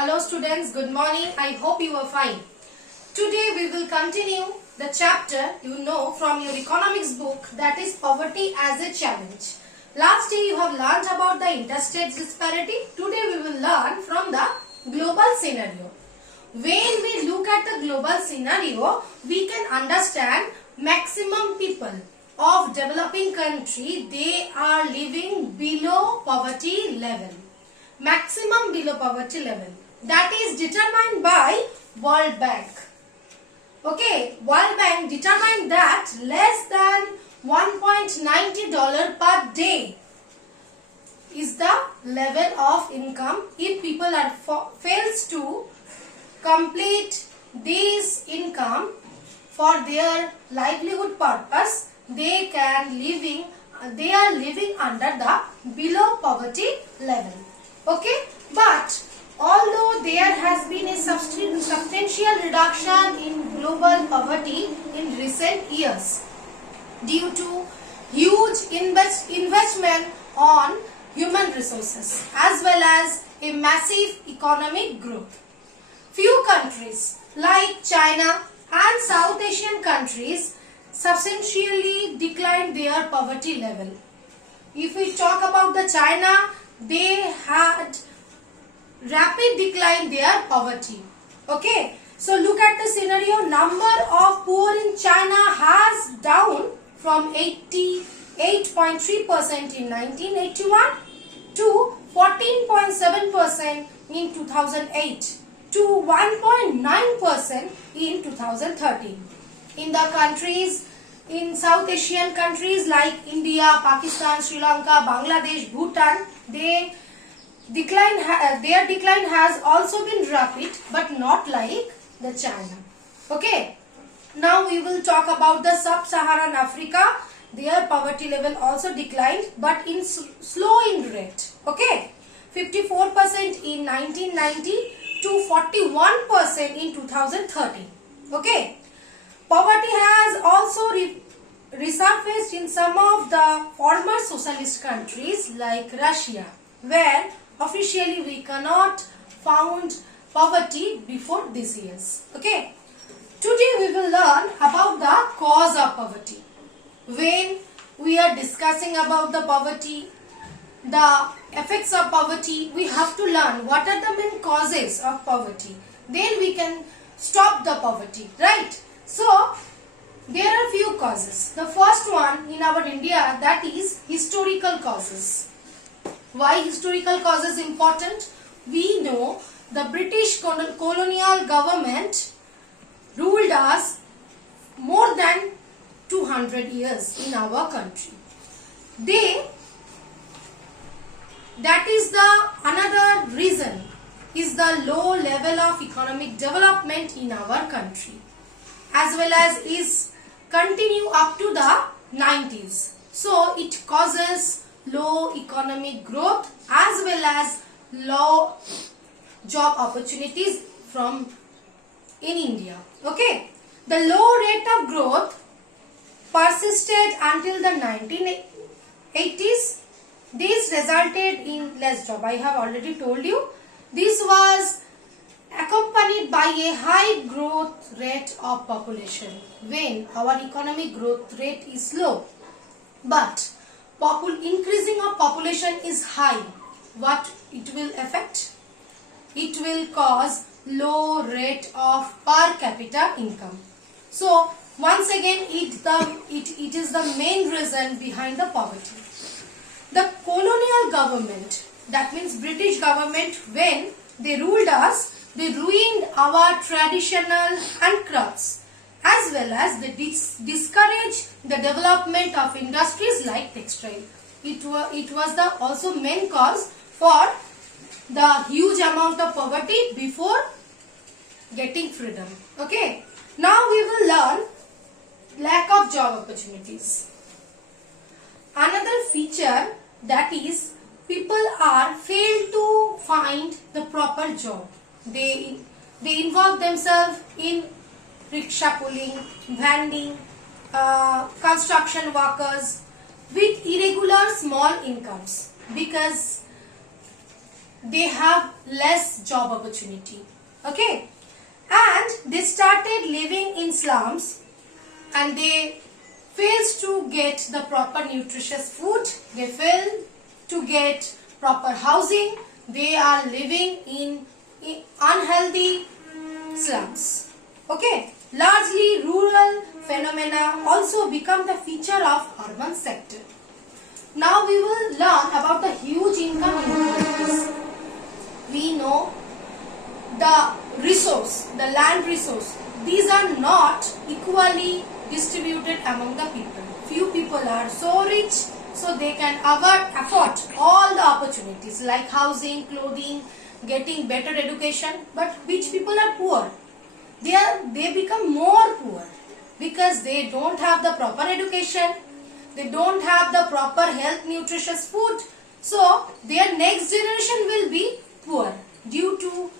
Hello students, good morning. I hope you are fine. Today we will continue the chapter from your economics book, that is poverty as a challenge. Last day you have learnt about the interstate disparity. Today we will learn from the global scenario. When we look at the global scenario, we can understand maximum people of developing country, they are living below poverty level. Maximum below poverty level. That is determined by World Bank. Okay, World Bank determined that less than $1.90 per day is the level of income. If people are fails to complete this income for their livelihood purpose, they are living under the below poverty level. Okay, but although there has been a substantial reduction in global poverty in recent years due to huge investment on human resources as well as a massive economic growth, few countries like China and South Asian countries substantially declined their poverty level. If we talk about the China, they had rapid decline their poverty. Okay, so look at the scenario. Number of poor in China has down from 88.3% in 1981 to 14.7% in 2008 to 1.9% in 2013. In the countries, in South Asian countries like India, Pakistan, Sri Lanka, Bangladesh, Bhutan, their decline has also been rapid, but not like the China. Okay. Now we will talk about the Sub-Saharan Africa. Their poverty level also declined, but in slowing rate. Okay. 54% in 1990 to 41% in 2013. Okay. Poverty has also resurfaced in some of the former socialist countries like Russia, where officially we cannot found poverty before these years. Okay. Today we will learn about the cause of poverty. When we are discussing about the poverty, the effects of poverty, we have to learn what are the main causes of poverty. Then we can stop the poverty, right? So there are few causes. The first one in our India, that is historical causes. Why historical causes important? We know the British colonial government ruled us more than 200 years in our country. That is the another reason is the low level of economic development in our country, as well as is continue up to the 90s. So it causes low economic growth as well as low job opportunities in India. Okay, the low rate of growth persisted until the 1980s. This resulted in less job. I have already told you. This was accompanied by a high growth rate of population. When our economic growth rate is low, but increasing of population is high, what it will affect? It will cause low rate of per capita income. So once again, it is the main reason behind the poverty. The colonial government, that means British government, when they ruled us, they ruined our traditional handcrafts as well as they discouraged the development of industries like textile. It was the also main cause for the huge amount of poverty before getting freedom. Okay. Now we will learn lack of job opportunities. Another feature, that is people are failed to find the proper job. They involve themselves in rickshaw pulling, vending, construction workers with irregular small incomes, because they have less job opportunity. Okay, and they started living in slums, and they fails to get the proper nutritious food, they fail to get proper housing, they are living in unhealthy slums. Okay, largely rural phenomena also become the feature of urban sector. Now we will learn about the huge income inequalities. We know the resource, the land resource, these are not equally distributed among the people. Few people are so rich, so they can afford all the opportunities like housing, clothing, getting better education. But which people are poor? They become more poor because they don't have the proper education, they don't have the proper health, nutritious food. So their next generation will be poor due to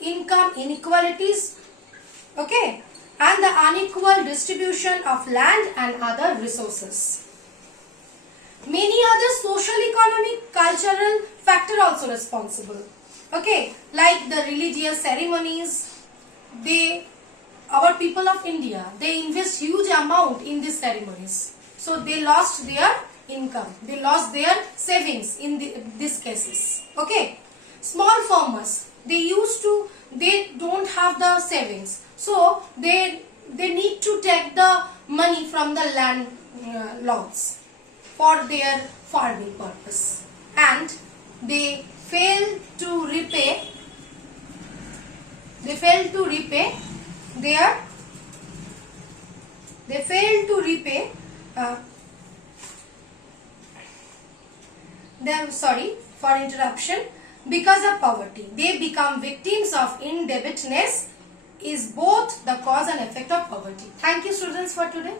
income inequalities, okay, and the unequal distribution of land and other resources. Many other social, economic, cultural factors also responsible, okay, like the religious ceremonies. Our people of India, they invest huge amount in these ceremonies, so they lost their income, they lost their savings in these cases. Okay, small farmers, they don't have the savings, so they need to take the money from the land lots for their farming purpose, and they fail to repay sorry for interruption. Because of poverty, they become victims of indebtedness, is both the cause and effect of poverty. Thank you, students, for today.